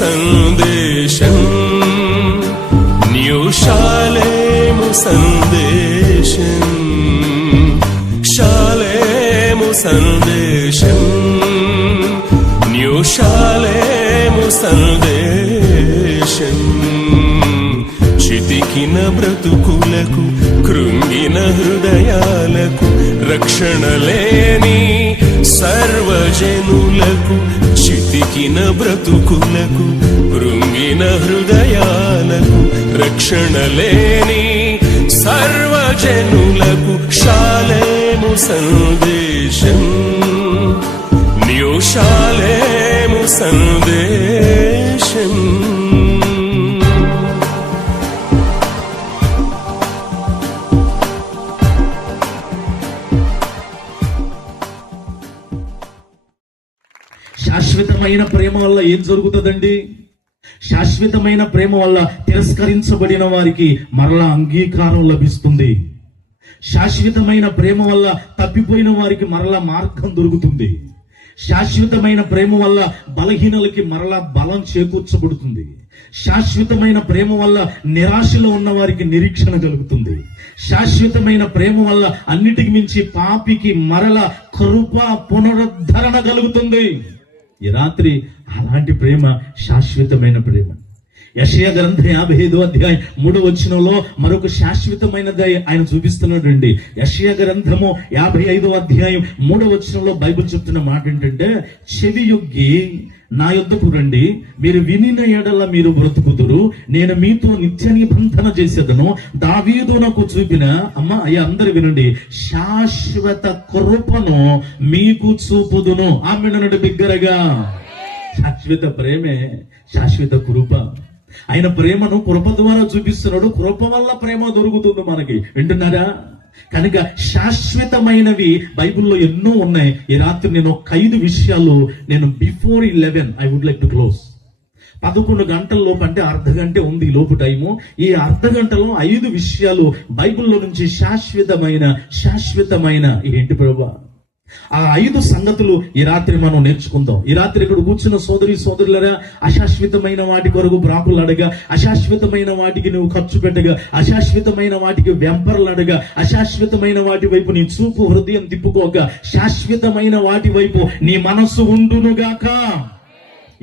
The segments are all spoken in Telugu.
సందేశం న్యూ షాలేము సందేశం షాలేము సందేశం న్యూ షాలేము సందేశం చితికిన బ్రతుకులకు కృంగిన హృదయాలకు రక్షణ లేని సర్వజనులకు చితికిన బ్రతుకులకు కృంగిన హృదయాలకు రక్షణ లేని సర్వజనులకు షాలేము సందేశం న్యూ షాలేము సందేశం. శాశ్వతమైన ప్రేమ వల్ల ఏం జరుగుతుందండి? శాశ్వతమైన ప్రేమ వల్ల తిరస్కరించబడిన వారికి మరలా అంగీకారం లభిస్తుంది. శాశ్వతమైన ప్రేమ వల్ల తప్పిపోయిన వారికి మరలా మార్గం దొరుకుతుంది. శాశ్వతమైన ప్రేమ వల్ల బలహీనలకి మరలా బలం చేకూర్చబడుతుంది. శాశ్వతమైన ప్రేమ వల్ల నిరాశలో ఉన్న వారికి నిరీక్షణ కలుగుతుంది. శాశ్వతమైన ప్రేమ వల్ల అన్నిటికి మించి పాపికి మరల కృప పునరుద్ధరణ కలుగుతుంది. ఈ రాత్రి అలాంటి ప్రేమ శాశ్వతమైన ప్రేమ. యెషయా గ్రంథం 55వ అధ్యాయం 3వ వచనంలో మరొక శాశ్వతమైనది ఆయన చూపిస్తున్నాడు అండి. యెషయా గ్రంథము 55వ అధ్యాయం 3వ వచనంలో బైబిల్ చెప్తున్న మాట ఏంటంటే, చెవి యొగ్గి నా యొద్దకు రండి, మీరు వినిన ఎడల మీరు బ్రతుకుదురు, నేను మీతో నిత్య నిబంధన చేసేదను, దావీదునకు చూపిన అయ్యా అందరు వినండి, శాశ్వత కృపను మీకు చూపుదును. ఆమెను బిగ్గరగా. శాశ్వత ప్రేమే శాశ్వత కృప. ఆయన ప్రేమను కృప ద్వారా చూపిస్తున్నాడు. కృప వల్ల ప్రేమ దొరుకుతుంది మనకి. వింటున్నారా? కనుక శాశ్వతమైనవి బైబిల్లో ఎన్నో ఉన్నాయి. ఈ రాత్రి నేను ఒక 5 విషయాలు before 11 I would like to close. 11 గంటల లోపు, అంటే అర్ధ గంట ఉంది ఈ లోపు టైము. ఈ అర్ధ గంటలో 5 విషయాలు బైబిల్లో నుంచి శాశ్వతమైన ఏంటి ప్రభా, ఆ 5 సంగతులు ఈ రాత్రి మనం నేర్చుకుందాం. ఈ రాత్రి ఇక్కడ కూర్చున్న సోదరులరా, అశాశ్వతమైన వాటి కొరకు బ్రాకులాడగా, అశాశ్వతమైన వాటికి నువ్వు ఖర్చు పెట్టగా, అశాశ్వతమైన వాటికి వెంపర్లాడగా, అశాశ్వతమైన వాటి వైపు నీ చూపు హృదయం తిప్పుకోగా, శాశ్వతమైన వాటి వైపు నీ మనస్సు ఉండునుగాక.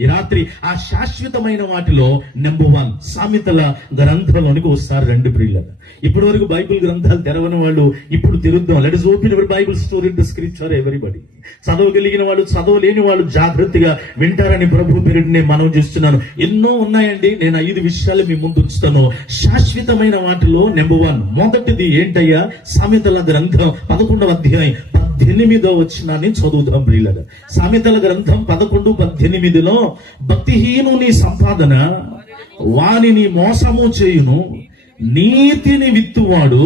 ఈ రాత్రి ఆ శాశ్వతమైన వాటిలో నెంబర్ 1 సామెతల గ్రంథంలోనికి వస్తారు. 2 ప్రియులు, ఇప్పటి వరకు బైబిల్ గ్రంథాలు తెరవని వాళ్ళు ఇప్పుడు తెరుద్దాం. Let us open our Bible story to scripture everybody. చదవగలిగిన వాళ్ళు, చదవలేని వాళ్ళు జాగ్రత్తగా వింటారని ప్రభు పేరిట నేను మనవి చేస్తున్నాను. ఎన్నో ఉన్నాయండి, నేను 5 విషయాలు మీ ముందు ఉంచుతాను. శాశ్వతమైన వాటిలో నెంబర్ 1 మొదటిది ఏంటయ్యా? సామెతల గ్రంథం 11వ అధ్యాయం 18వ వచనాన్ని చదువుదాం ప్రియులారా. సామెతల గ్రంథం 11:18లో, భక్తిహీనుని సంపాదన వానిని మోసము చేయును, నీతిని విత్తువాడు,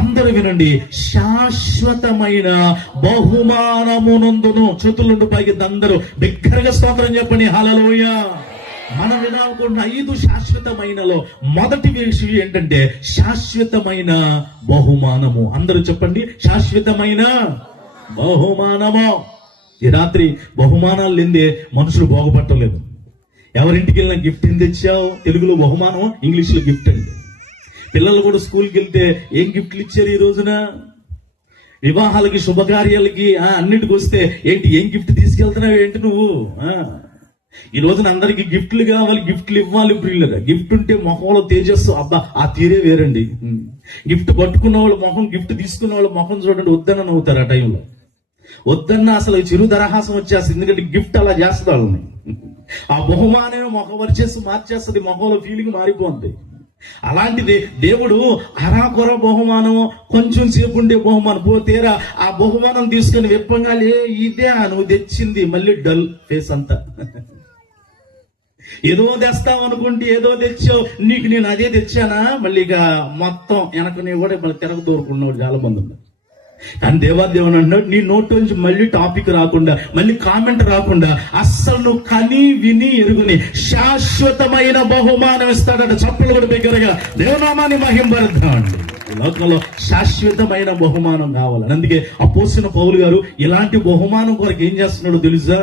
అందరూ వినండి, శాశ్వతమైన బహుమానమునందును. చేతులుండి పైకి అందరూ బిగ్గరగా స్తోత్రం చెప్పండి. హల్లెలూయా. మనం వినాలనుకున్న 5 శాశ్వతమైనలో మొదటి విషయం ఏంటంటే శాశ్వతమైన బహుమానము. అందరూ చెప్పండి, శాశ్వతమైన బహుమానము. ఈ రాత్రి బహుమానాలు లేదే మనుషులు బాగుపట్టలేదు. ఎవరింటికి వెళ్ళినా గిఫ్ట్ ఏం తెచ్చావు? తెలుగులో బహుమానం, ఇంగ్లీష్ లో గిఫ్ట్ అండి. పిల్లలు కూడా స్కూల్కి వెళ్తే ఏం గిఫ్ట్లు ఇచ్చారు ఈ రోజున? వివాహాలకి, శుభకార్యాలకి, అన్నిటికి వస్తే ఏంటి, ఏం గిఫ్ట్ తీసుకెళ్తున్నావు ఏంటి నువ్వు? ఈ రోజున అందరికి గిఫ్ట్లు కావాలి, గిఫ్ట్లు ఇవ్వాలి ప్రియులుగా. గిఫ్ట్ ఉంటే మొహంలో తేజస్సు, అబ్బా ఆ తీరే వేరండి. గిఫ్ట్ పట్టుకున్న వాళ్ళ మొహం, గిఫ్ట్ తీసుకున్న వాళ్ళ మొహం చూడండి, వద్దన్న నవ్వుతారు. ఆ టైంలో వద్దన్న అసలు చిరు దరహాసం వచ్చేస్తుంది. ఎందుకంటే గిఫ్ట్ అలా చేస్తుంది వాళ్ళని. ఆ బహుమానమే మొహం వచ్చేసి మార్చేస్తుంది, మొహంలో ఫీలింగ్ మారిపోతుంది. అలాంటిది దేవుడు అరాకొర బహుమానం, కొంచెం సేపు ఉండే బహుమానం పోతేరా ఆ బహుమానం తీసుకుని విప్పంగాలే ఇదే నువ్వు తెచ్చింది, మళ్ళీ డల్ ఫేస్ అంతా. ఏదో తెస్తావు అనుకుంటే ఏదో తెచ్చావు, నీకు నేను అదే తెచ్చానా, మళ్ళీ ఇక మొత్తం వెనకనే కూడా మళ్ళీ తిరగ దూరుకున్నాడు చాలా మంది ఉన్నారు. కానీ దేవాదేవుని అంటున్నాడు, నీ నోటి నుంచి మళ్ళీ టాపిక్ రాకుండా, మళ్ళీ కామెంట్ రాకుండా, అస్సలు నువ్వు కని విని ఎరుగుని శాశ్వతమైన బహుమానం ఇస్తాడట. చప్పలు కూడా దగ్గరగా దేవనామాన్ని మహింపరుద్దామండి. లోకంలో శాశ్వతమైన బహుమానం కావాలి. అందుకే అపోస్తలుడైన పౌలు గారు ఇలాంటి బహుమానం కొరకు ఏం చేస్తున్నాడో తెలుసా?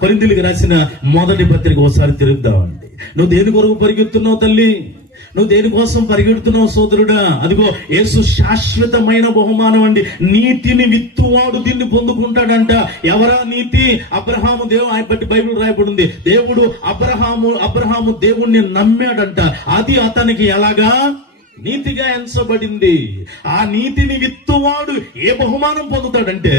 కొరింథీయులకు రాసిన మొదటి పత్రిక ఒకసారి తిరుగుదామండి. నువ్వు దేని కొరకు పరిగెత్తున్నావు తల్లి? నువ్వు దేనికోసం పరిగెడుతున్నావు సోదరుడా? అదిగో యేసు శాశ్వతమైన బహుమానం అండి. నీతిని విత్తువాడు దీన్ని పొందుకుంటాడంట. ఎవరా నీతి? అబ్రహాము ఆయన బట్టి బైబిల్ రాయబడింది. దేవుడు అబ్రహాము దేవుణ్ణి నమ్మాడంట. అది అతనికి ఎలాగా? నీతిగా ఎంచబడింది. ఆ నీతిని విత్తువాడు ఏ బహుమానం పొందుతాడంటే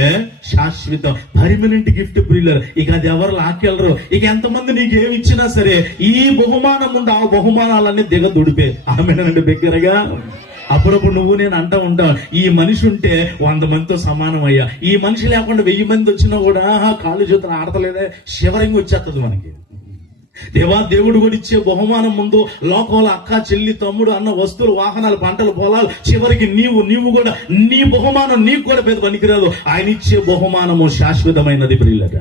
శాశ్వత పర్మనెంట్ గిఫ్ట్ ప్రియులర్. ఇక అది ఎవరు లాక్కెళ్ళరు. ఇక ఎంతమంది నీకు ఏమి ఇచ్చినా సరే ఈ బహుమానం ఉండి ఆ బహుమానాలన్నీ దిగదుడిపే. ఆమెనండి బిగ్గరగా. అప్పుడప్పుడు నువ్వు నేను అంటా ఉంటావు, ఈ మనిషి ఉంటే 100 మందితో సమానం అయ్యా, ఈ మనిషి లేకుండా 1000 మంది వచ్చినా కూడా కాళ్ళు చేతులు ఆడతలేదే, శివరంగా వచ్చేస్తుంది మనకి. దేవుడు కూడా ఇచ్చే బహుమానం ముందు లోకంలో అక్క, చెల్లి, తమ్ముడు, అన్న, వస్తువులు, వాహనాలు, పంటలు, పొలాలు, చివరికి నీవు కూడా నీ బహుమానం నీకు కూడా పెద్ద పనికిరాదు. ఆయన ఇచ్చే బహుమానము శాశ్వతమైనది ప్రియులట.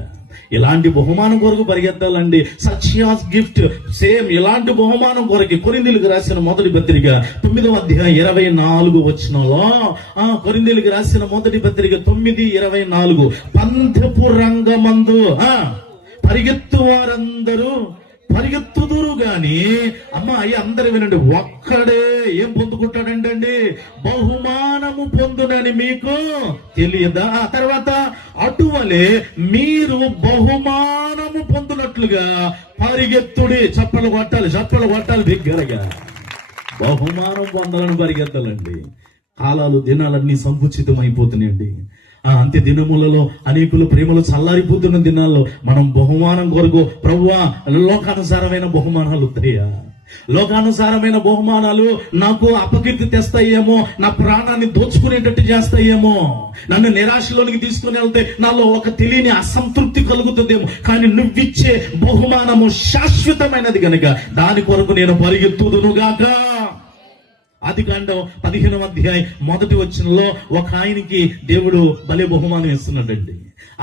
ఇలాంటి బహుమానం కొరకు పరిగెత్తాలండి. సచ్ గిఫ్ట్ సేమ్ ఇలాంటి బహుమానం కొరకు కొరింథీయులకు రాసిన మొదటి పత్రిక 9వ అధ్యాయం 24 వచనంలో, కొరింథీయులకు రాసిన మొదటి పత్రిక 9:24, పందెపు రంగమందు పరిగెత్తు వారందరూ పరిగెత్తుదురు గాని, అయ్యి అందరూ వినండి, ఒక్కడే ఏం పొందుకుంటాడండి? బహుమానము పొందునని మీకు తెలియదా? తర్వాత అటువలే మీరు బహుమానము పొందునట్లుగా పరిగెత్తుడి. చప్పలు కొట్టాలి దగ్గరగా. బహుమానం పొందాలని పరిగెత్తాలండి. కాలాలు దినాలన్నీ సంకుచితం అయిపోతున్నాయండి. అంత్య దినములలో అనేకులు ప్రేమలు చల్లారిపోతున్న దినాల్లో మనం బహుమానం కొరకు ప్రభువా లోకానుసారమైన బహుమానాలు వస్తాయా? లోకానుసారమైన బహుమానాలు నాకు అపకీర్తి తెస్తాయేమో, నా ప్రాణాన్ని దోచుకునేటట్టు చేస్తాయేమో, నన్ను నిరాశలోనికి తీసుకుని వెళ్తే నాలో ఒక తెలియని అసంతృప్తి కలుగుతుందేమో. కానీ నువ్విచ్చే బహుమానము శాశ్వతమైనది గనుక దాని కొరకు నేను పరిగెత్తుదునుగాక. ఆదికాండం 15వ అధ్యాయం 1వ వచనంలో ఒక ఆయనకి దేవుడు భలే బహుమానం ఇస్తున్నాడండి.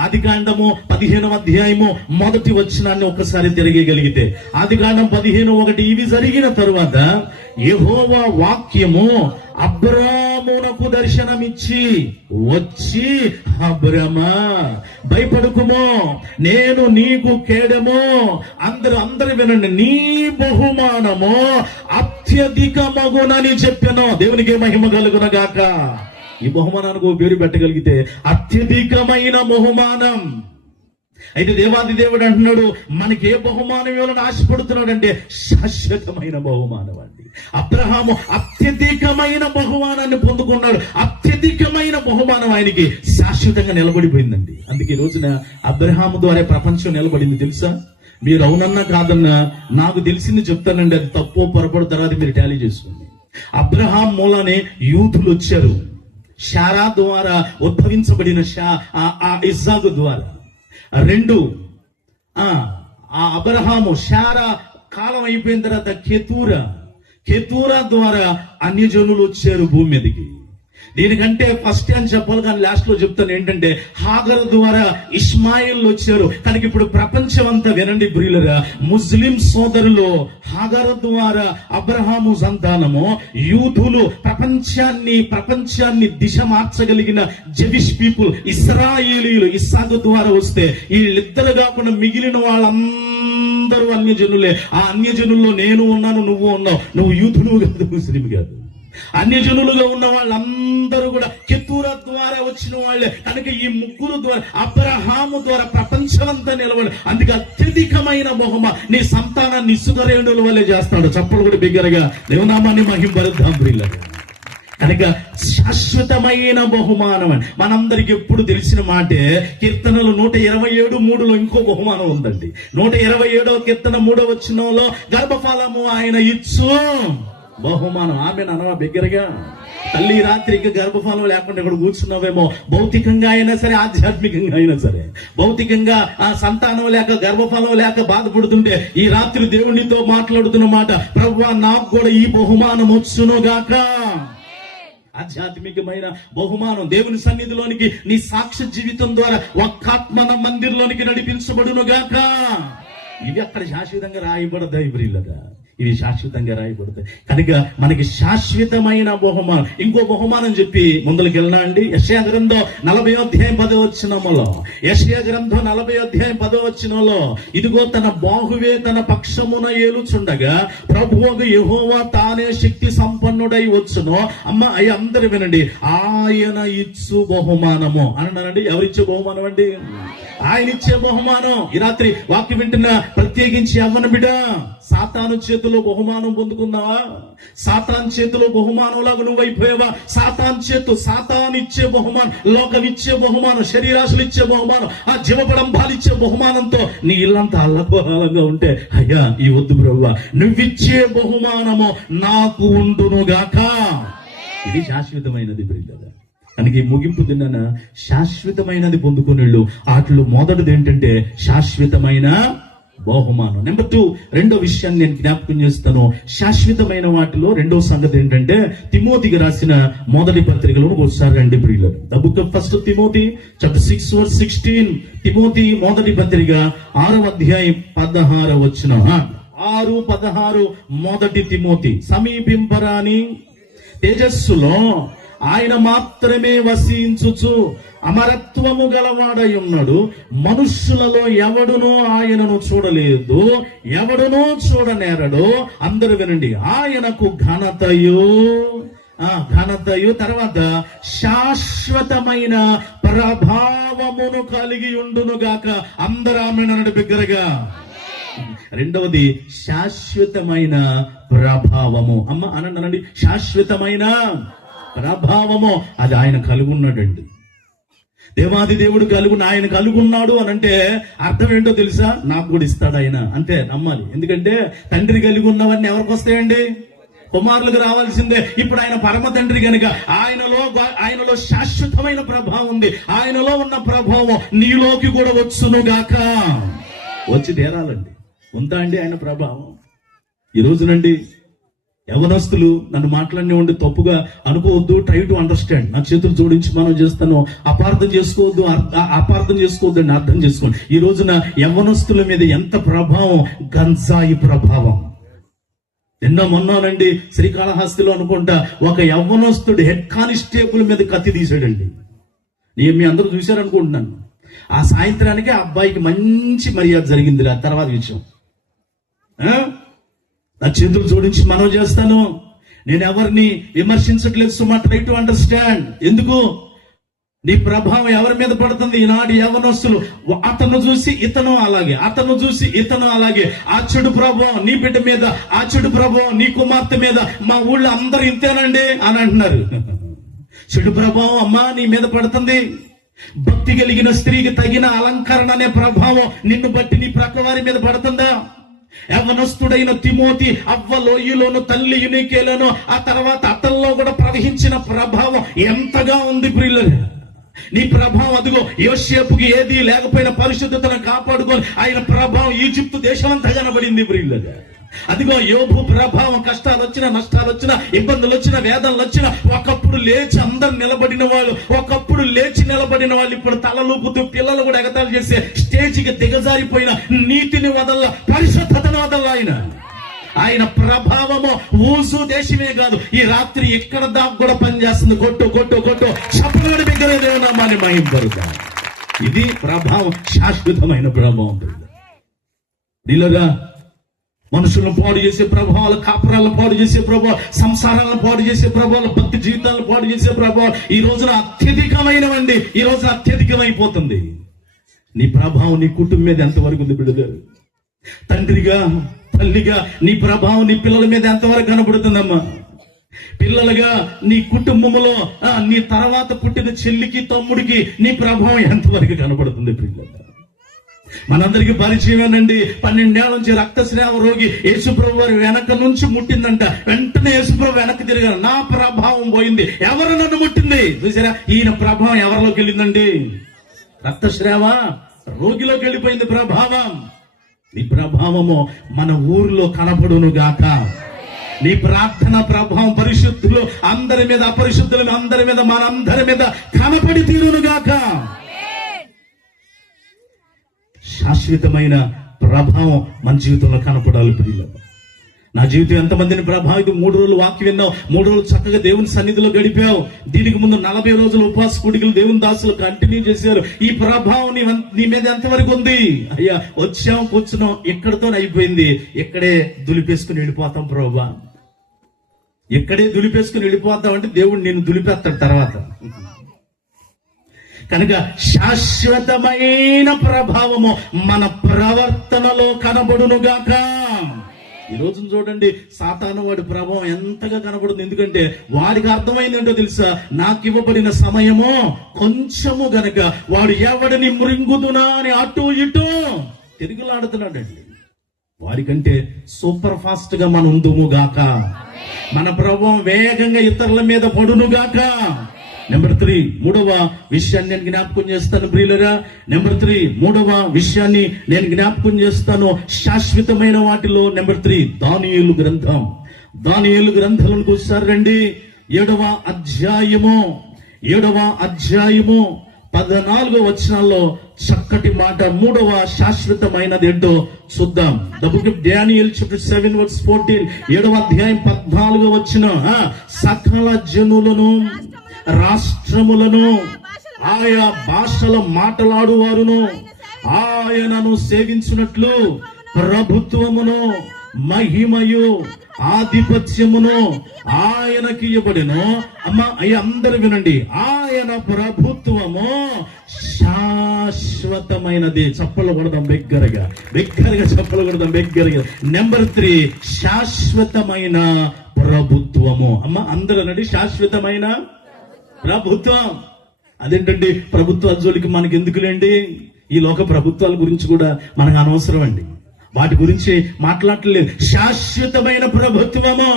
ఆదికాండము 15వ అధ్యాయము 1వ వచనాన్ని ఒక్కసారి తిరగగలిగితే, ఆదికాండం 15:1, ఇవి జరిగిన తరువాత యెహోవా వాక్యము అబ్రామునకు దర్శనమిచ్చి వచ్చి, అబ్రామా భయపడుకుమో, నేను నీకు కేడము. అందరూ వినండి, నీ బహుమానము అత్యధికమగునని చెప్పాను. దేవునికి మహిమ కలుగునగాక. ఈ బహుమానానికి ఓ పేరు పెట్టగలిగితే అత్యధికమైన బహుమానం. అయితే దేవాది దేవుడు అంటున్నాడు, మనకి ఏ బహుమానం ఇవ్వాలని ఆశపడుతున్నాడు అంటే శాశ్వతమైన బహుమానం అండి. అబ్రహాము అత్యధికమైన బహుమానాన్ని పొందుకున్నాడు. అత్యధికమైన బహుమానం ఆయనకి శాశ్వతంగా నిలబడిపోయిందండి. అందుకే ఈ రోజున అబ్రహాము ద్వారా ప్రపంచం నిలబడింది తెలుసా? మీరు అవునన్నా కాదన్నా నాకు తెలిసింది చెప్తానండి, అది తప్పో పొరపాటు తర్వాత మీరు టాలీ చేసుకోండి. అబ్రహాం మూలానే యూదులు వచ్చారు. శారా ద్వారా ఉద్భవించబడిన ఇస్సాకు ద్వారా. 2 అబ్రహాము శారా కాలం అయిపోయిన తర్వాత కెతూరా ద్వారా అన్యజనులు వచ్చారు భూమి మీదకి. దీనికంటే ఫస్ట్ అని చెప్పాలి, కానీ లాస్ట్ లో చెప్తాను ఏంటంటే హాగరు ద్వారా ఇస్మాయిల్ వచ్చారు. కనుక ఇప్పుడు ప్రపంచం అంతా వినండి ప్రియులరా, ముస్లిం సోదరులు హాగరు ద్వారా అబ్రహాము సంతానము, యూదులు ప్రపంచాన్ని దిశ మార్చగలిగిన జెవిష్ పీపుల్, ఇస్రాయేలీయులు ఇస్సాకు ద్వారా వస్తే, వీళ్ళిద్దరు కాకుండా మిగిలిన వాళ్ళందరూ అన్యజనులే. ఆ అన్యజనుల్లో నేను ఉన్నాను, నువ్వు ఉన్నావు. నువ్వు యూదులు కాదు, ముస్లిం కాదు. అన్యజనులుగా ఉన్న వాళ్ళందరూ కూడా కెతూరా ద్వారా వచ్చిన వాళ్ళే. కనుక ఈ ముగ్గురు ద్వారా, అబ్రహాము ద్వారా ప్రపంచమంతా నిలబడి. అందుకే అత్యధికమైన బహుమా నీ సంతానాన్ని ఇసుకరేణుల వల్లే చేస్తాడు. చప్పలు కూడా బిగ్గరగా దేవునామాన్ని మహింపరుద్దాం ప్రియులారా. కనుక శాశ్వతమైన బహుమానం అని మనందరికి ఎప్పుడు తెలిసిన మాటే. కీర్తనలు 127:3 ఇంకో బహుమానం ఉందండి. 127వ కీర్తన 3వ వచనంలో, గర్భఫలము ఆయన ఇచ్చు బహుమానం. ఆమె అనవా బిగ్గరగా. తల్లి రాత్రి ఇంకా గర్భఫలం లేకుండా ఇక్కడ కూర్చున్నావేమో. భౌతికంగా అయినా సరే, ఆధ్యాత్మికంగా అయినా సరే, భౌతికంగా ఆ సంతానం లేక గర్భఫలం లేక బాధపడుతుంటే ఈ రాత్రి దేవునితో మాట్లాడుతున్న మాట, ప్రభువా నాకు కూడా ఈ బహుమానం వచ్చునుగాక. ఆధ్యాత్మికమైన బహుమానం. దేవుని సన్నిధిలోనికి నీ సాక్ష్య జీవితం ద్వారా ఒక్కాత్మన మందిర్లోనికి నడిపించబడునుగాక. ఇవి అక్కడ శాశ్వతంగా రాయబడతాయి ప్రియులరా, ఇవి శాశ్వతంగా రాయబడతాయి. కనుక మనకి శాశ్వతమైన బహుమానం. ఇంకో బహుమానం చెప్పి ముందుకు వెళ్ళినా అండి. యెషయా గ్రంథం 40:10 యెషయా గ్రంథం 40:10 ఇదిగో తన బాహువే తన పక్షమున ఏలుచుండగా ప్రభువుకు యెహోవా తానే శక్తి సంపన్నుడై వచ్చును. అమ్మ అయ్యి అందరు వినండి, ఆయన ఇచ్చు బహుమానము అన్నానండి. ఎవరిచ్చే బహుమానం అండి? ఆయన ఇచ్చే బహుమానం. ఈ రాత్రి వాక్యం వింటున్న ప్రత్యేకించి యవ్వన బిడ్డ, సాతాను చేతిలో బహుమానం పొందుకున్నావా? సాతాన్ చేతిలో బహుమానంలాగా నువ్వు అయిపోయావా? సాతాన్ ఇచ్చే బహుమానం, లోకం ఇచ్చే బహుమానం, శరీరాశులు ఇచ్చే బహుమానం, ఆ జీవపడంబాలు ఇచ్చే బహుమానంతో నీ ఇల్లంతా అల్లకోహాలంగా ఉంటే, అయ్యా ఈ వద్దు ప్రభువా, నువ్విచ్చే బహుమానము నాకు ఉండునుగాక. ఇది శాశ్వతమైనది ప్రియులారా. కనుక ఈ ముగింపు దినాన శాశ్వతమైనది పొందుకునేళ్ళు వాటిలో మొదటిది ఏంటంటే శాశ్వతమైన బహుమానం. నెంబర్ 2, రెండో విషయాన్ని నేను జ్ఞాపకం చేస్తాను. శాశ్వతమైన వాటిలో రెండో సంగతి ఏంటంటే తిమోతికి రాసిన మొదటి పత్రికలో ఒకసారి రండి ప్రియులు. The book of first Timothy chapter 6:16. Timothy మొదటి పత్రిక 6:16. 6:16 మొదటి తిమోతి. సమీపింపరాని తేజస్సులో ఆయన మాత్రమే వసించుచు అమరత్వము గలవాడై ఉన్నాడు. మనుష్యులలో ఎవడునో ఆయనను చూడలేదు, ఎవడునో చూడనేరడు. అందరూ వినండి, ఆయనకు ఘనతయు తర్వాత శాశ్వతమైన ప్రభావమును కలిగి ఉండునుగాక. అందరూ ఆమేననండి బిగ్గరగా. రెండవది శాశ్వతమైన ప్రభావము. అమ్మ అనండి, శాశ్వతమైన ప్రభావము అది ఆయన కలిగి ఉన్నాడండి. దేవాది దేవుడు ఆయన కలుగున్నాడు అని అంటే అర్థం ఏంటో తెలుసా? నాకు కూడా ఇస్తాడు ఆయన, అంతే నమ్మాలి. ఎందుకంటే తండ్రి కలిగి ఉన్నవన్నీ ఎవరికి వస్తాయండి? కుమారులకు రావాల్సిందే. ఇప్పుడు ఆయన పరమ తండ్రి కనుక ఆయనలో శాశ్వతమైన ప్రభావం ఉంది. ఆయనలో ఉన్న ప్రభావం నీలోకి కూడా వచ్చునుగాక. వచ్చి తీరాలండి. ఉందా అండి ఆయన ప్రభావం? ఈ రోజునండి యవనస్తులు నన్ను మాట్లాడినే తప్పుగా అనుకోవద్దు. Try to understand. నా చేతులు జోడించి మనం చేస్తాను. అపార్థం చేసుకోవద్దు అండి, అర్థం చేసుకోండి. ఈ రోజున యవనస్తుల మీద ఎంత ప్రభావం, గంజాయి ప్రభావం. నిన్న మొన్నానండి శ్రీకాళహస్తిలో అనుకుంటా ఒక యవ్వనస్తుడు హెడ్ కానిస్టేబుల్ మీద కత్తి తీసాడండి. మీ అందరూ చూశారనుకుంటున్నాను. ఆ సాయంత్రానికి ఆ అబ్బాయికి మంచి మర్యాద జరిగింది. ఆ తర్వాత విషయం నా చేతులు జోడించి మనం చేస్తాను. నేను ఎవరిని విమర్శించట్లేదు సుమా. Try to understand. ఎందుకు? నీ ప్రభావం ఎవరి మీద పడుతుంది? ఈనాడు యవనస్తులు అతను చూసి ఇతను అలాగే, అతను చూసి ఇతను అలాగే. ఆ చెడు ప్రభావం నీ బిడ్డ మీద, ఆ చెడు ప్రభావం నీ కుమార్తె మీద. మా ఊళ్ళో అందరూ ఇంతేనండి అని అంటున్నారు. చెడు ప్రభావం అమ్మా నీ మీద పడుతుంది. భక్తి కలిగిన స్త్రీకి తగిన అలంకరణ అనే ప్రభావం నిన్ను బట్టి నీ ప్రక్క వారి మీద పడుతుందా? యవనస్తుడైన తిమోతి అవ్వ లోయలోను తల్లి యునికేలోను ఆ తర్వాత అతల్లో కూడా ప్రవహించిన ప్రభావం ఎంతగా ఉంది ప్రియులారా. నీ ప్రభావం అదిగో యోసేపుకి ఏది లేకపోయిన పరిశుద్ధతను కాపాడుకొని ఆయన ప్రభావం ఈజిప్టు దేశం అంతా కనబడింది ప్రియులారా. అదిగో యోబు ప్రభావం కష్టాలు వచ్చినా, నష్టాలు వచ్చినా, ఇబ్బందులు వచ్చినా, వేదనలు వచ్చినా ఒకప్పుడు లేచి అందరు నిలబడిన వాళ్ళు, ఒకప్పుడు లేచి నిలబడిన వాళ్ళు ఇప్పుడు తలలూపుతూ పిల్లలు కూడా ఎగతాళి చేసే స్టేజికి దిగజారిపోయిన నీతిని వదల, పరిశుద్ధతను వదల ఆయన ప్రభావము ఊసు దేశమే కాదు, ఈ రాత్రి ఇక్కడ దాకా కూడా పనిచేస్తుంది. కొట్టు చప్పటి దగ్గర దేవునామాన్ని మహింపరుగా. ఇది ప్రభావం, శాశ్వతమైన ప్రభావం. నీళ్ళగా మనుషులను పాడు చేసే ప్రభావాలు, కాపురాలను పాడు చేసే ప్రభావం, సంసారాలను పాడు చేసే ప్రభావాలు, భక్తి జీవితాలను పాడు చేసే ప్రభావం ఈ రోజున అత్యధికమైనవండి. ఈ రోజున అత్యధికమైపోతుంది. నీ ప్రభావం నీ కుటుంబం మీద ఎంతవరకు ఉంది బిడ్డ? తండ్రిగా, తల్లిగా నీ ప్రభావం నీ పిల్లల మీద ఎంతవరకు కనబడుతుందమ్మా? పిల్లలుగా నీ కుటుంబంలో నీ తర్వాత పుట్టిన చెల్లికి, తమ్ముడికి నీ ప్రభావం ఎంతవరకు కనబడుతుంది పిల్లలు? మనందరికీ పరిచయమేనండి. 12 ఏళ్ల నుంచి రక్తస్రావ రోగి యేసుప్రభు వారి వెనక నుంచి ముట్టిందంట. వెంటనే యేసుప్రభు వెనక్కి తిరిగారు. నా ప్రభావం పోయింది, ఎవరు నన్ను ముట్టింది? చూసారా, ఈయన ప్రభావం ఎవరిలోకి వెళ్ళిందండి? రక్తస్రావ రోగిలోకి వెళ్ళిపోయింది ప్రభావం. ఈ ప్రభావము మన ఊరిలో కనపడును గాక. నీ ప్రార్థన ప్రభావం పరిశుద్ధులు అందరి మీద, అపరిశుద్ధులు అందరి మీద, మనందరి మీద కనపడి తీరును గాక. శాశ్వతమైన ప్రభావం మన జీవితంలో కనపడాలి ప్రియులారా. నా జీవితం ఎంతమందిని ప్రభావితం. 3 రోజులు వాక్యం విన్నావు, 3 రోజులు చక్కగా దేవుని సన్నిధిలో గడిపావు. దీనికి ముందు 40 రోజులు ఉపవాస కూడికలు దేవుని దాసులు కంటిన్యూ చేశారు. ఈ ప్రభావం నీ మీద ఎంతవరకు ఉంది? అయ్యా, వచ్చాం, కూర్చున్నాం, ఇక్కడతో అయిపోయింది. ఇక్కడే దులిపేసుకుని వెళ్ళిపోతాం ప్రభువా. ఇక్కడే దులిపేసుకుని వెళ్ళిపోతాం అంటే దేవుడు నిన్ను దులిపేస్తాడు తర్వాత. కనుక శాశ్వతమైన ప్రభావము మన ప్రవర్తనలో కనబడునుగాక. ఈ రోజున చూడండి, సాతాను వాడి ప్రభావం ఎంతగా కనబడుతుంది. ఎందుకంటే వాడికి అర్థమైంది ఏంటో తెలుసా? నాకు ఇవ్వబడిన సమయము కొంచెము గనక వాడు ఎవడిని మృంగుదునా అని అటు ఇటు తిరుగులాడుతున్నాడండి. వాడికంటే సూపర్ ఫాస్ట్ గా మనం ఉందుముగాక. మన ప్రభావం వేగంగా ఇతరుల మీద పడునుగాక. నెంబర్ 3, 3వ విషయాన్ని నేను జ్ఞాపకం చేస్తాను ప్రియులరా. నెంబర్ 3, 3వ విషయాన్ని నేను జ్ఞాపకం చేస్తాను. శాశ్వతమైన వాటిలో నెంబర్ 3 దానియేలు గ్రంథం. దానియేలు గ్రంథాలను ఒకసారి రండి. 7వ అధ్యాయము 14వ వచనాల్లో చక్కటి మాట. 3వ శాశ్వతమైనది ఏంటో చూద్దాం. The book of Daniel chapter 7 verse 14. 7వ అధ్యాయం 14వ వచనం. సకల జనులను, రాష్ట్రములను, ఆయా భాషల మాట్లాడువారును ఆయనను సేవించున్నట్లు ప్రభుత్వమును, మహిమయు, ఆధిపత్యమును ఆయనకి ఇవ్వబడెను. అమ్మ, అందరూ వినండి. ఆయన ప్రభుత్వము శాశ్వతమైనది. చప్పలు కొడదాం బిగ్గరగా, చప్పలు కొడదాం బిగ్గరగా. నెంబర్ 3 శాశ్వతమైన ప్రభుత్వము. అమ్మ, అందరూ అనండి, శాశ్వతమైన ప్రభుత్వం. అదేంటండి ప్రభుత్వ జోలికి మనకి ఎందుకులేండి? ఈ లోక ప్రభుత్వాల గురించి కూడా మనకు అనవసరం అండి. వాటి గురించి మాట్లాడలేదు. శాశ్వతమైన ప్రభుత్వము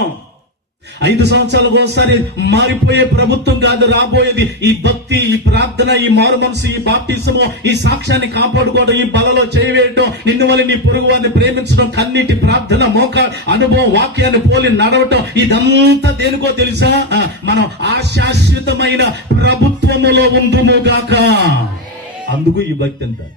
5 సంవత్సరాలకు ఒకసారి మారిపోయే ప్రభుత్వం కాదు రాబోయేది. ఈ భక్తి, ఈ ప్రార్థన, ఈ మారు మనసు, ఈ బాప్టిజము, ఈ సాక్ష్యాన్ని కాపాడుకోవడం, ఈ బలలో చేయవేయడం, నిన్ను వల్ల నీ పొరుగు వారిని ప్రేమించడం, కన్నీటి ప్రార్థన, మోక అనుభవం, వాక్యాన్ని పోలి నడవటం, ఇదంతా దేనికో తెలుసా? మనం ఆ శాశ్వతమైన ప్రభుత్వములో ఉందుముగాక. అందుకు ఈ భక్తి అంతా.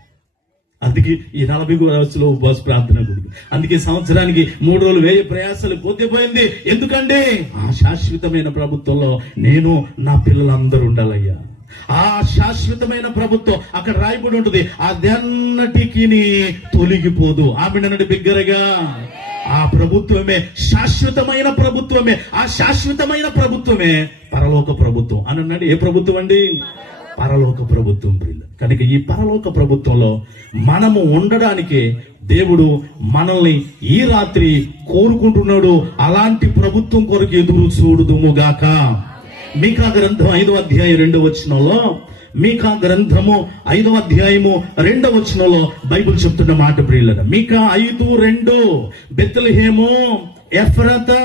అందుకే ఈ 40 రోజులు ఉపవాస ప్రార్థన గురించి. అందుకే సంవత్సరానికి 3 రోజులు వేయ ప్రయాసాలు పోతేపోయింది. ఎందుకంటే ఆ శాశ్వతమైన ప్రభుత్వంలో నేను, నా పిల్లలందరూ ఉండాలయ్యా. ఆ శాశ్వతమైన ప్రభుత్వం అక్కడ రాయబడి ఉంటుంది. అదెన్నటికి తొలగిపోదు. ఆమెనండి బిగ్గరగా. ఆ ప్రభుత్వమే శాశ్వతమైన ప్రభుత్వమే. ఆ శాశ్వతమైన ప్రభుత్వమే పరలోక ప్రభుత్వం అని అన్నాడు. ఏ ప్రభుత్వం అండి? పరలోక ప్రభుత్వం ప్రియులు. కనుక ఈ పరలోక ప్రభుత్వంలో మనము ఉండడానికి దేవుడు మనల్ని ఈ రాత్రి కోరుకుంటున్నాడు. అలాంటి ప్రభుత్వం కొరకు ఎదురు చూడుదుముగాక. మీకా గ్రంథం 5వ అధ్యాయం 2వ వచనంలో, మీకా గ్రంథము 5వ అధ్యాయము 2వ వచనంలో బైబిల్ చెప్తున్న మాట ప్రియులరా. మీకా 5:2 బెత్లెహేము, ఎఫ్రాతా,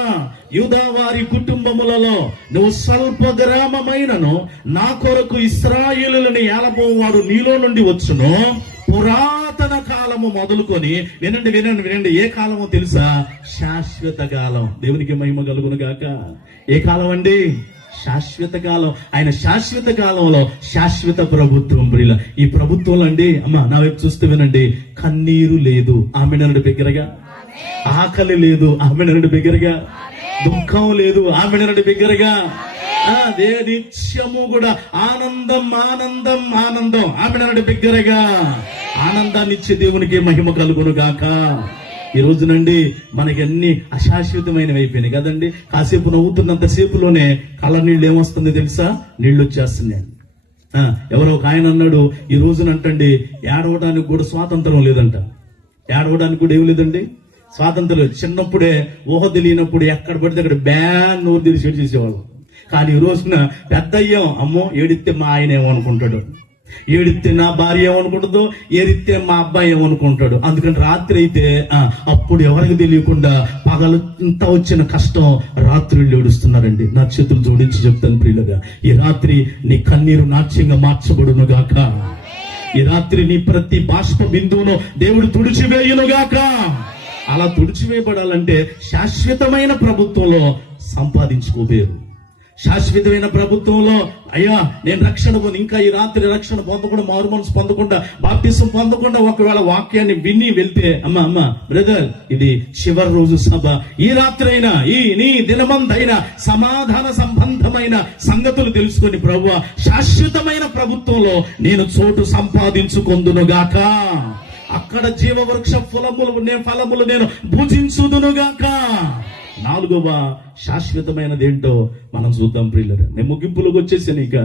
యూదా వారి కుటుంబములలో నువ్వు స్వల్ప గ్రామమైనను నా కొరకు ఇశ్రాయేలులను ఏలబోవాడు నీలో నుండి వచ్చును. పురాతన కాలము మొదలుకొని, వినండి, ఏ కాలమో తెలుసా? శాశ్వత కాలం. దేవునికి మహిమ కలుగును గాక. ఏ కాలం అండి? శాశ్వత కాలం. ఆయన శాశ్వత కాలంలో శాశ్వత ప్రభుత్వం ప్రియుల. ఈ ప్రభుత్వంలో అండి, అమ్మ నా వైపు చూస్తే వినండి, కన్నీరు లేదు. ఆమెనండి బిగ్గరగా. ఆకలి లేదు. ఆమెనండి బిగ్గరగా. దుఃఖం లేదు. ఆమెనండి బిగ్గరగా. నిత్యము కూడా ఆనందం. ఆమెనండి బిగ్గరగా. ఆనందాన్ని ఇచ్చే దేవునికి మహిమ కలుగును గాక. ఈ రోజునండి మనకి అన్ని అశాశ్వతమైనవి అయిపోయినాయి కదండి. కాసేపు నవ్వుతున్నంత సేపులోనే కళ్ళ నీళ్ళు ఏమొస్తుంది తెలుసా? నీళ్లు వచ్చేస్తున్నాయి. ఎవరో ఒక ఆయన అన్నాడు, ఈ రోజునంటండి ఏడవడానికి కూడా స్వాతంత్రం లేదంట. ఏడవడానికి కూడా ఏం లేదండి, స్వాతంత్రం లేదు. చిన్నప్పుడే ఊహ తెలియనప్పుడు ఎక్కడ పడితే అక్కడ బ్యాన్ నోరు తెలిసి చేసేవాళ్ళు. కానీ ఈ రోజున పెద్ద అయ్యాం, అమ్మో ఏడిస్తే మా ఆయన ఏమో అనుకుంటాడు. ఏడితే నా భార్య ఏమనుకుంటుందో, ఏడితే మా అబ్బాయి ఏమనుకుంటాడు. అందుకని రాత్రి అయితే అప్పుడు ఎవరికి తెలియకుండా పగలంతా వచ్చిన కష్టం రాత్రి ఏడుస్తున్నారండి. నా చేతులు జోడించి చెప్తాను ప్రియులుగా, ఈ రాత్రి నీ కన్నీరు నాట్యంగా మార్చబడును గాక. ఈ రాత్రి నీ ప్రతి బాష్ప బిందువును దేవుడు తుడిచివేయును గాక. అలా తుడిచివేయబడాలంటే శాశ్వతమైన ప్రభుత్వంలో సంపాదించుకోలేరు. శాశ్వతమైన ప్రభుత్వంలో అయ్యా నేను రక్షణ ఇంకా ఈ రాత్రి రక్షణ పొందకుండా, మారు మనసు పొందకుండా, బాప్టిజం పొందకుండా ఒకవేళ వాక్యాన్ని విని వెళ్తే, అమ్మ బ్రదర్, ఇది చివరి రోజు సభ, ఈ రాత్రి అయినా ఈ నీ దినమందైనా సమాధాన సంబంధమైన సంగతులు తెలుసుకొని ప్రభువా శాశ్వతమైన ప్రభుత్వంలో నేను చోటు సంపాదించుకొందునుగాక, అక్కడ జీవవృక్ష ఫలములు నేను భుజించుదునుగాక. 4వ శాశ్వతమైనది ఏంటో మనం చూద్దాం ప్రియులారా. నేను ముగింపులోకి వచ్చేసాను. ఇక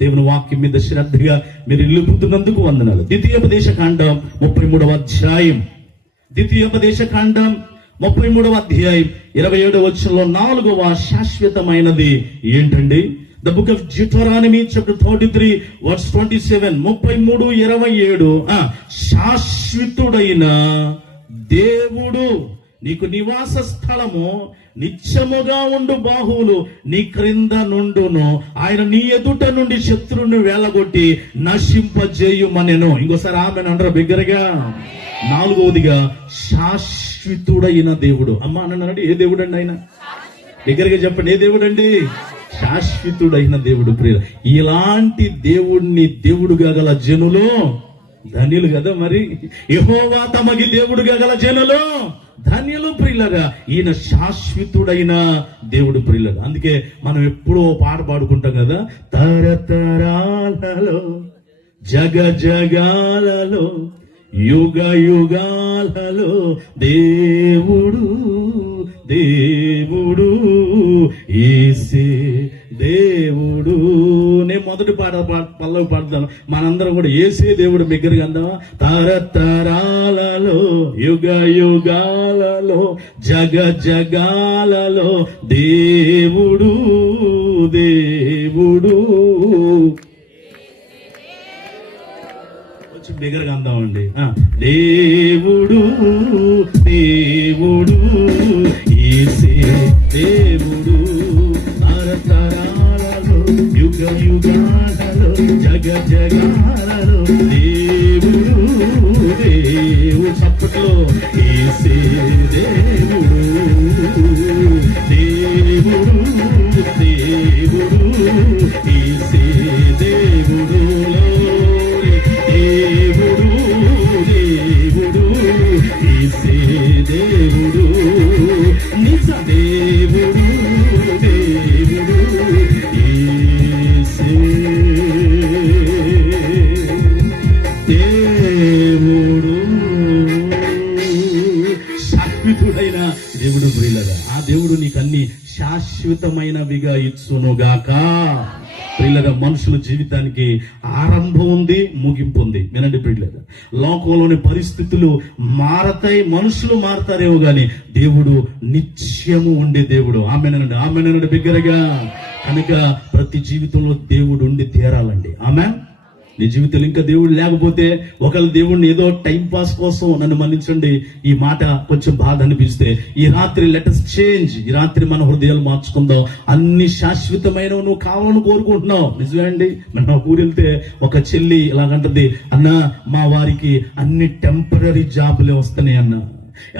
దేవుని వాక్యం మీద శ్రద్ధగా మీరు నిలుపుతున్నందుకు వందనాలు. ద్వితీయోపదేశ కాండం 33వ అధ్యాయం, ద్వితీయోపదేశ కాండం 33వ అధ్యాయం 27వ వచనంలో 4వ శాశ్వతమైనది ఏంటండి? The book of Deuteronomy chapter 33 verse 27, 33:27. శాశ్వతుడైన దేవుడు నీకు నివాస స్థలము, నిత్యముగా ఉండు బాహువులు నీ క్రింద నుండును, ఆయన నీ ఎదుట నుండి శత్రువును వేలగొట్టి నశింపజేయుమనెను. ఇంకోసారి ఆమెను అంటారు బిగ్గరగా. 4వదిగా శాశ్వతుడైన దేవుడు. అమ్మ అన్నాడు, ఏ దేవుడు అండి ఆయన? బిగ్గరగా చెప్పండి, ఏ దేవుడు అండి? శాశ్వతుడైన దేవుడు. ప్రియుల, ఇలాంటి దేవుడిని దేవుడుగా గల జనులు ధన్యులు కదా. మరి యెహోవా తమకి దేవుడుగా గల జనులు ధన్యులు ప్రియులగా. ఈయన శాశ్వతుడైన దేవుడు ప్రియులగా. అందుకే మనం ఎప్పుడో పాట పాడుకుంటాం కదా, తరతరాలలో జగాలలో యుగ యుగాలలో దేవుడు దేవుడు యేసే దేవుడు. నేను మొదటి పల్లవి పాడతాను, మనందరం కూడా యేసే దేవుడు బిగ్గరగా అందామా? తరతరాలలో యుగ యుగాలలో జగాలలో దేవుడు దేవుడు. బిగ్గరగా అందామండి. దేవుడు దేవుడు యేసే దేవుడు, తరతరాలలో యుగ యుగాలలో జగాలలో దేవుడు దేవుడు. చప్పట్లో యేసే దేవుడు దేవుడు దేవుడు యేసే దేవుడు దేవుడు దేవుడు యేసే దేవుడు నిజ దేవుడు దేవుడు యేసే దేవుడు. శాశ్వతుడైన దేవుడు ప్రియులగా. ఆ దేవుడు నీకు అన్ని శాశ్వతమైనవిగా ఇచ్చునుగాక. ప్రియులగా, మనుషుల జీవితానికి ఆరంభం ఉంది, ముగింపు ఉంది. వినండి ప్రియులగా, లోకంలోని పరిస్థితులు మారతాయి, మనుషులు మారతారేమో గాని దేవుడు నిత్యము ఉండే దేవుడు. ఆమెనండి ఆమెనండి బిగ్గరగా. కనుక ప్రతి జీవితంలో దేవుడు ఉండి తీరాలండి. ఆమె నీ జీవితంలో ఇంకా దేవుడు లేకపోతే, ఒకవేళ దేవుడిని ఏదో టైం పాస్ కోసం, నన్ను మన్నించండి ఈ మాట కొంచెం బాధ అనిపిస్తే, ఈ రాత్రి లెట్ us చేంజ్. ఈ రాత్రి మన హృదయాలు మార్చుకుందాం. అన్ని శాశ్వతమైన నువ్వు కావాలని కోరుకుంటున్నావు, నిజమే అండి. మన ఊరు వెళ్తే ఒక చెల్లి ఇలాగంటది, అన్న మా వారికి అన్ని టెంపరీ జాబులే వస్తున్నాయి అన్న.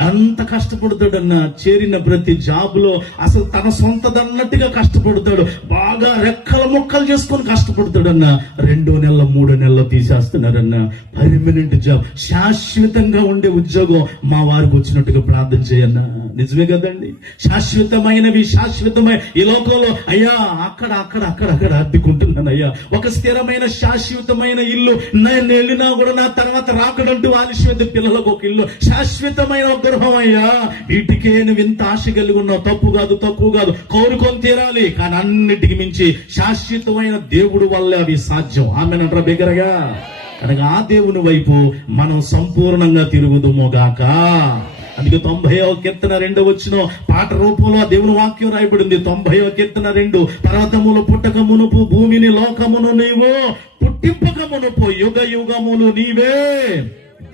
ఎంత కష్టపడతాడన్నా, చేరిన ప్రతి జాబ్ లో అసలు తన సొంతదన్నట్టుగా కష్టపడతాడు, బాగా రెక్కల ముక్కలు చేసుకొని కష్టపడతాడన్నా. 2 నెలల 3 నెలలు తీసేస్తున్నారన్నా. పర్మనెంట్ జాబ్, శాశ్వతంగా ఉండే ఉద్యోగం మా వారికి వచ్చినట్టుగా ప్రార్థన చేయన్నా. నిజమే కదండి. శాశ్వతమైనవి శాశ్వతమైన ఈ లోకంలో అయ్యా అక్కడ అక్కడ అక్కడ అక్కడ అద్దెకుంటున్నాను అయ్యా. ఒక స్థిరమైన శాశ్వతమైన ఇల్లు నేను వెళ్ళినా కూడా నా తర్వాత రాకడంటూ ఆలస్యం, పిల్లలకు ఒక ఇల్లు, శాశ్వతమైన గృహం అయ్యా. వీటికే నువ్వు ఇంత ఆశ కలిగి ఉన్నావు. తప్పు కాదు, తక్కువ కాదు, కోరుకొని తీరాలి. కానీ అన్నిటికి మించి శాశ్వతమైన దేవుడు వల్ల అవి సాధ్యం. ఆమెనంటారా బిగ్గరగా. కనుక ఆ దేవుని వైపు మనం సంపూర్ణంగా తిరుగుదుమోగాక. అందుకే 90వ కీర్తన 2వ వచనం పాట రూపంలో దేవుని వాక్యం రాయబడింది. 90వ కీర్తన 2, పర్వతములు పుట్టక మునుపు భూమిని లోకమును నీవు పుట్టింపకమునుపు యుగ యుగములు నీవే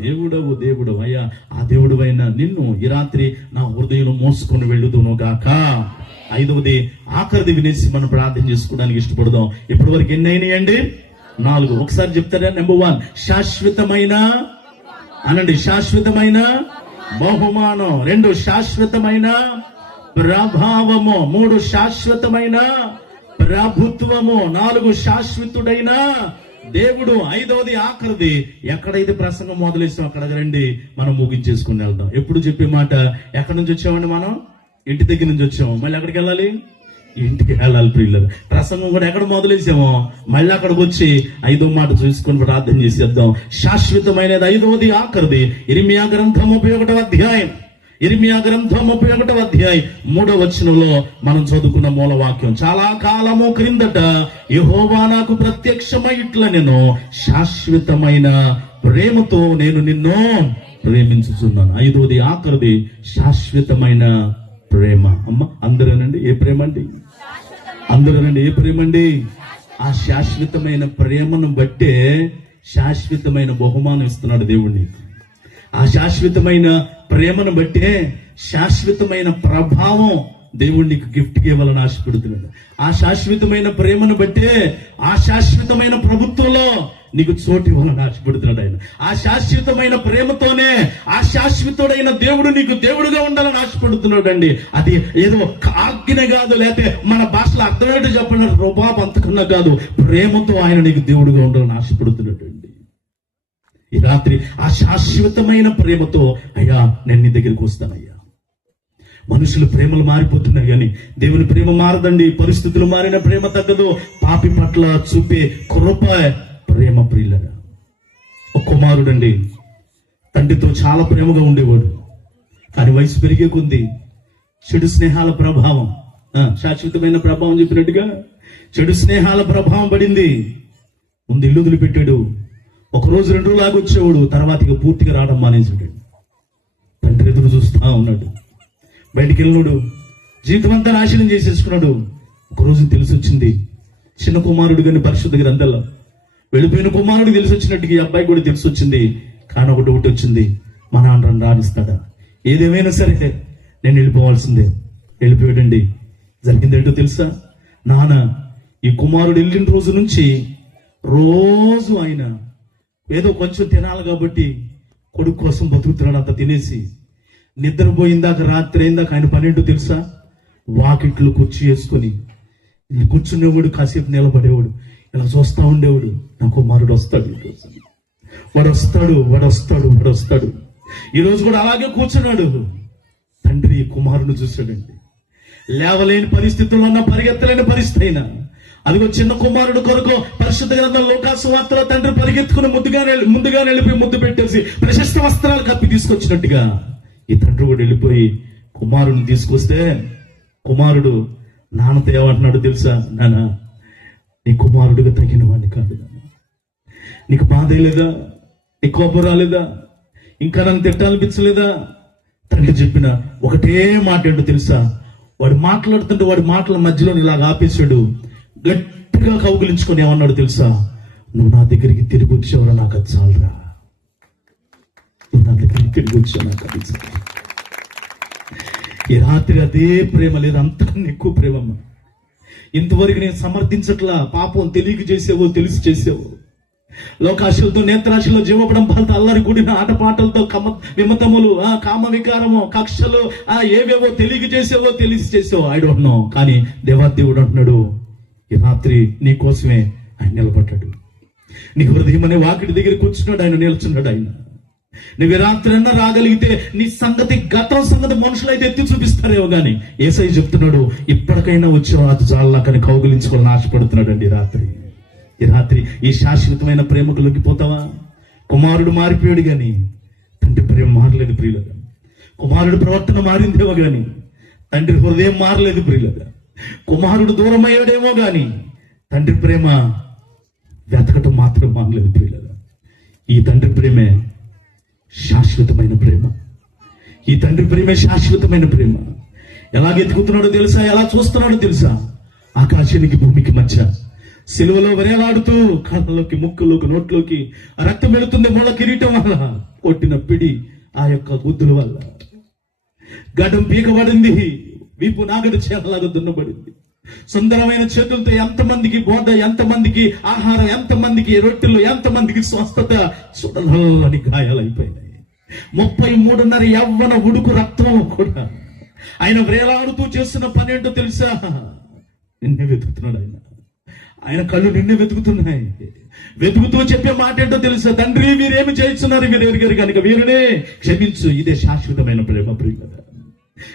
దేవుడవు అయ్యా. ఆ దేవుడువైన నిన్ను ఈ రాత్రి నా హృదయంలో మోసుకొని వెళ్ళుదును గాక. 5వది ఆఖరిది వినేసి మనం ప్రార్థన చేసుకోవడానికి ఇష్టపడదాం. ఇప్పటి వరకు ఎన్ని అయినాయండి? 4. ఒకసారి చెప్తారా? నెంబర్ 1 శాశ్వతమైన అనండి, శాశ్వతమైన బహుమానం. 2 శాశ్వతమైన ప్రభావము. 3 శాశ్వతమైన ప్రభుత్వము. 4 శాశ్వతుడైన దేవుడు. 5వది ఆఖరిది. ఎక్కడైతే ప్రసంగం మొదలేసాం అక్కడ రండి, మనం ముగించేసుకుని వెళ్దాం. ఎప్పుడు చెప్పే మాట, ఎక్కడి నుంచి వచ్చామండి? మనం ఇంటి దగ్గర నుంచి వచ్చాము. మళ్ళీ ఎక్కడికి వెళ్ళాలి? ఇంటికి వెళ్ళాలి ప్రియులారా. ప్రసంగం కూడా ఎక్కడ మొదలేసామో మళ్ళీ అక్కడికి వచ్చి 5వ మాట చూసుకొని ప్రార్థన చేసేద్దాం. శాశ్వతమైనది 5వది ఆఖరిది. ఇర్మియా గ్రంథం 31వ అధ్యాయం. ఇర్మియా గ్రంథం 31వ అధ్యాయం 3వ వచనంలో మనం చదువుకున్న మూలవాక్యం. చాలా కాలము క్రిందట యెహోవా నాకు ప్రత్యక్షమై ఇట్లా, నేను శాశ్వతమైన ప్రేమతో నేను నిన్ను ప్రేమించుచున్నాను. 5వది ఆఖరిది శాశ్వతమైన ప్రేమ. అమ్మ అందరేనండి, ఏ ప్రేమ అండి? అందరేనండి, ఏ ప్రేమ అండి? ఆ శాశ్వతమైన ప్రేమను బట్టే శాశ్వతమైన బహుమానం ఇస్తున్నాడు దేవుణ్ణి. ఆ శాశ్వతమైన ప్రేమను బట్టే శాశ్వతమైన ప్రభావం దేవుడికి గిఫ్ట్ ఇవ్వాలని ఆశపడుతున్నాడు. ఆ శాశ్వతమైన ప్రేమను బట్టే ఆ శాశ్వతమైన ప్రభుత్వంలో నీకు చోటు ఇవ్వాలని ఆశపడుతున్నాడు ఆయన. ఆ శాశ్వతమైన ప్రేమతోనే ఆ శాశ్వతుడైన దేవుడు నీకు దేవుడుగా ఉండాలని ఆశపడుతున్నాడు అండి. అది ఏదో ఆజ్ఞ కాదు, లేకపోతే మన భాషలో అర్థమేంటో చెప్పండి, రూపాపు అంతకన్నా కాదు. ప్రేమతో ఆయన నీకు దేవుడుగా ఉండాలని ఆశపడుతున్నాడు అండి. ఈ రాత్రి ఆ శాశ్వతమైన ప్రేమతో, అయ్యా నేను నీ దగ్గరికి వస్తానయ్యా. మనుషుల ప్రేమలు మారిపోతున్నారు కానీ దేవుని ప్రేమ మారదండి. పరిస్థితులు మారిన ప్రేమ తగ్గదు. పాపి పట్ల చూపే కృప ప్రేమ. ప్రియులరా, ఒక కుమారుడండి తండ్రితో చాలా ప్రేమగా ఉండేవాడు. కానీ వయసు పెరిగే కొద్ది చెడు స్నేహాల ప్రభావం, శాశ్వతమైన ప్రభావం చెప్పినట్టుగా చెడు స్నేహాల ప్రభావం పడింది. ముందు ఇల్లు వదిలిపెట్టాడు. 1 రోజు 2 రోజులు ఆగొచ్చేవాడు. తర్వాత ఇక పూర్తిగా రావడం మానేసాడు. తండ్రి ఎదురు చూస్తా ఉన్నాడు. బయటికి వెళ్ళినాడు. జీవితం అంతా నాశనం చేసేసుకున్నాడు. 1 రోజు తెలిసి వచ్చింది, చిన్న కుమారుడు కానీ పరిశుద్ధ గ్రంథాల్లో వెళ్ళిపోయిన కుమారుడు తెలిసి వచ్చినట్టుగా ఈ అబ్బాయి కూడా తెలిసి వచ్చింది. కానీ ఒకటి వచ్చింది, మా నాన్న రాణిస్తాడా? ఏదేమైనా సరే నేను వెళ్ళిపోవాల్సిందే. వెళ్ళిపోయాడండి. జరిగిందేంటో తెలుసా? నాన్న ఈ కుమారుడు వెళ్ళిన రోజు నుంచి రోజు ఆయన ఏదో కొంచెం తినాలి కాబట్టి కొడుకు కోసం బతుకుతున్నాడు. అంత తినేసి నిద్రపోయిందాక రాత్రి అయిందాక ఆయన పని ఏంటో తెలుసా? వాకిట్లు కుర్చీ వేసుకొని కూర్చునేవాడు, కాసేపు నిలబడేవాడు, ఇలా చూస్తా ఉండేవాడు. నా కుమారుడు వస్తాడు, వాడు వస్తాడు. ఈ రోజు కూడా అలాగే కూర్చున్నాడు. తండ్రి కుమారుని చూశాడండి. లేవలేని పరిస్థితుల్లో ఉన్న, పరిగెత్తలేని పరిస్థితి అయినా, అదిగో చిన్న కుమారుడు కొరకు పరిశుద్ధ గ్రంథం లోకాసు వార్తలో తండ్రి పరిగెత్తుకుని ముందుగా వెళ్ళిపోయి ముద్దు పెట్టేసి ప్రశస్త వస్త్రాలు కప్పి తీసుకొచ్చినట్టుగా ఈ తండ్రి కూడా వెళ్ళిపోయి కుమారుడిని తీసుకొస్తే కుమారుడు నాన్నతో ఏమంటున్నాడు తెలుసా? నాన్న, నీ కుమారుడిగా తగిన వాడిని కాదు నాన్న. నీకు బాధ లేదా? నీ కోపం రాలేదా? ఇంకా నన్ను తిట్టాలనిపించలేదా? తండ్రి చెప్పిన ఒకటే మాట ఏంటో తెలుసా? వాడు మాట్లాడుతుంటే వాడి మాటల మధ్యలో ఇలాగ ఆపేశాడు. గట్టిగా కౌగిలించుకొని ఏమన్నాడు తెలుసా? నువ్వు నా దగ్గరికి తిరిగి వచ్చేవరా, నాకు అది చాలరా. నువ్వు నా దగ్గరికి తిరిగి వచ్చావు, నాకు అది చాలు. ఈ రాత్రి అదే ప్రేమ లేదు, అంతకన్నా ఎక్కువ ప్రేమ. ఇంతవరకు నేను సమర్థించట్లా. పాపం తెలియక చేసేవో, తెలిసి చేసేవో, లోకాశలతో నేత్రాశలో జీవపడం పాలతో అల్లరి కూడిన ఆటపాటలతో విమతములు, కామ వికారము, కక్షలు, ఏవేవో తెలియక చేసేవో, తెలిసి చేసేవో, ఐ డోంట్ నో. కానీ దేవాదేవుడు అంటున్నాడు, ఈ రాత్రి నీ కోసమే ఆయన నిలబడ్డాడు. నీ హృదయం అనే వాకిటి దగ్గర కూర్చున్నాడు ఆయన, నిల్చున్నాడు ఆయన. నువ్వు రాత్రి అన్నా రాగలిగితే నీ సంగతి, గతం సంగతి మనుషులైతే ఎత్తి చూపిస్తారేమో కానీ యేసయ్య చెప్తున్నాడు, ఇప్పటికైనా వచ్చావు అది చాలా కానీ కౌగిలించుకోవాలని ఆశపడుతున్నాడు అండి ఈ రాత్రి. ఈ శాశ్వతమైన ప్రేమకు లొంగిపోతావా? కుమారుడు మారిపోయాడు గాని తండ్రి ప్రేమ మారలేదు ప్రియులగా. కుమారుడు ప్రవర్తన మారిందేమో గాని తండ్రి హృదయం మారలేదు ప్రియులగా. కుమారుడు దూరం అయ్యాడేమో గాని తండ్రి ప్రేమ వెతకటం మాత్రం మారలేదు ప్రియులగా. ఈ తండ్రి ప్రేమే శాశ్వతమైన ప్రేమ. ఈ తండ్రి ప్రేమే శాశ్వతమైన ప్రేమ. ఎలాగెతుకుతున్నాడో తెలుసా? ఎలా చూస్తున్నాడో తెలుసా? ఆకాశానికి భూమికి మధ్య సిలువలో వేలాడుతూ కళ్ళలోకి, ముక్కులోకి, నోట్లోకి రక్తం వెళుతుంది ముళ్ళ కిరీటం వల్ల, కొట్టిన పిడి ఆ యొక్క గుద్దుల వల్ల, గడ్డం పీకబడింది, వీపు నాగడి చేతలాగా దున్నబడింది. సుందరమైన చేతులతో ఎంతమందికి బోధ, ఎంతమందికి ఆహారం, ఎంతమందికి రొట్టెలు, ఎంతమందికి స్వస్థత, చూడలని గాయాలైపోయినాయి. 33.5 యవ్వన ఉడుకు రక్తం కూడా ఆయన వేలాడుతూ చేస్తున్న పని ఏంటో తెలుసా? నిన్నే వెతుకుతున్నాడు ఆయన కళ్ళు నిన్నే వెతుకుతున్నాయి. వెతుకుతూ చెప్పే మాట ఏంటో తెలుసా? తండ్రి, వీరేమి చేస్తున్నారు, వీరు ఎరుగరు కనుక వీరినే క్షమించు. ఇదే శాశ్వతమైన ప్రేమ. ప్రియుల,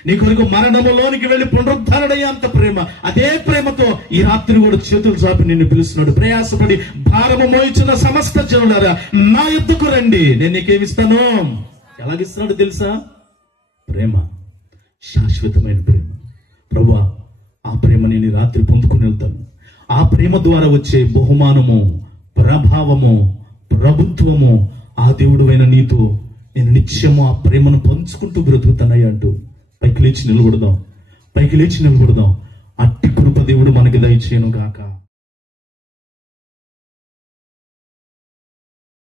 నీ కొరకు మరణములోనికి వెళ్లి పునరుద్ధరణయ్యే అంత ప్రేమ. అదే ప్రేమతో ఈ రాత్రి కూడా చేతులు చాపి నిన్ను పిలుస్తున్నాడు. ప్రయాసపడి భారము మోయించిన సమస్త జనులారా నా యొద్దకు రండి, నేను నీకేమిస్తాను. ఎలాగిస్తున్నాడు తెలుసా? ప్రేమ, శాశ్వతమైన ప్రేమ. ప్రభువా, ఆ ప్రేమ నేను రాత్రి పొందుకుని వెళ్తాను. ఆ ప్రేమ ద్వారా వచ్చే బహుమానము, ప్రభావము, ప్రభుత్వము ఆ దేవుడు అయిన నీతో నేను నిత్యము ఆ ప్రేమను పంచుకుంటూ బ్రతుకుతానయ్యా అంటూ పైకి లేచి నిలబడదాం. అట్టి కృప దేవుడు మనకి దయచేయను గాక.